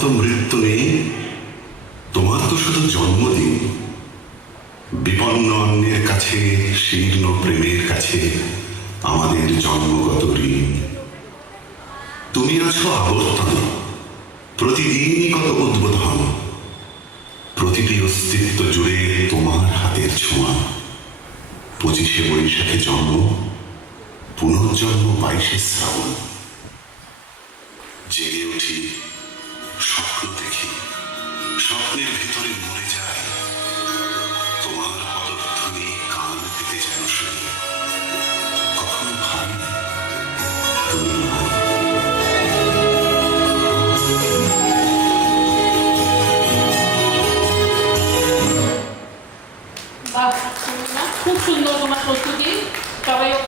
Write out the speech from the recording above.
তো মৃত্যু নেই, তোমার তো শুধু জন্মদিন। বিপন্ন অন্যের কাছে, শীর্ণ প্রেমের কাছে আমাদের জন্মগত ঋণ। তুমি আছো আবর্তন, প্রতিদিনই কত উদ্বোধন, প্রতিটি অস্তিত্ব জুড়ে তোমার হাতের ছোঁয়া। 25শে বৈশাখে জন্ম, পুনর্জন্ম 22শে শ্রাবণ। জেগে উঠি, স্বপ্ন দেখি, স্বপ্নের ভিতরে মরে যায় তোমার